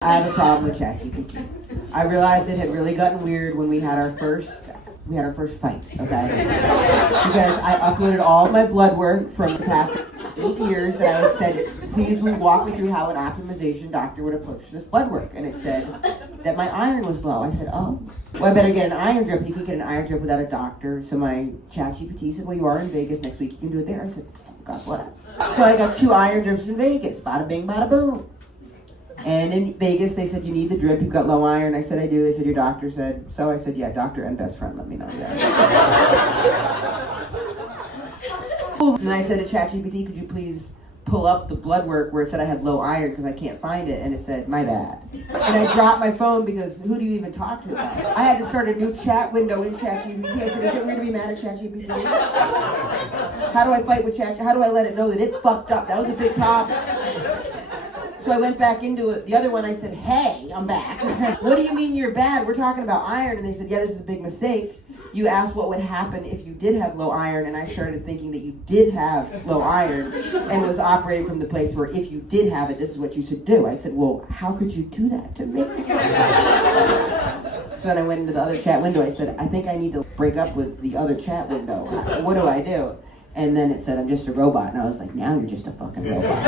I have a problem with Chatgpt. I realized it had really gotten weird when we had our first fight, okay? Because I uploaded all of my blood work from the past 8 years, and I said, please walk me through how an optimization doctor would approach this blood work. And it said that my iron was low. I said, oh, well, I better get an iron drip. And you can get an iron drip without a doctor. So my Chatgpt said, well, you are in Vegas next week. You can do it there. I said, God bless. So I got 2 iron drips in Vegas. Bada bing, bada boom. And in Vegas, they said, you need the drip, you've got low iron. I said, I do. They said, your doctor said so. I said, yeah, doctor and best friend, let me know. Yeah. And I said to ChatGPT, could you please pull up the blood work where it said I had low iron because I can't find it, and it said, my bad. And I dropped my phone because who do you even talk to about it? I had to start a new chat window in ChatGPT. I said, is it weird to be mad at ChatGPT? How do I fight with ChatGPT? How do I let it know that it fucked up? That was a big problem. So I went back into it. The other one, I said, hey, I'm back. What do you mean you're bad? We're talking about iron. And they said, yeah, this is a big mistake. You asked what would happen if you did have low iron, and I started thinking that you did have low iron and was operating from the place where if you did have it, this is what you should do. I said, well, how could you do that to me? So then I went into the other chat window. I said, I think I need to break up with the other chat window. What do I do? And then it said, I'm just a robot. And I was like, now you're just a fucking robot.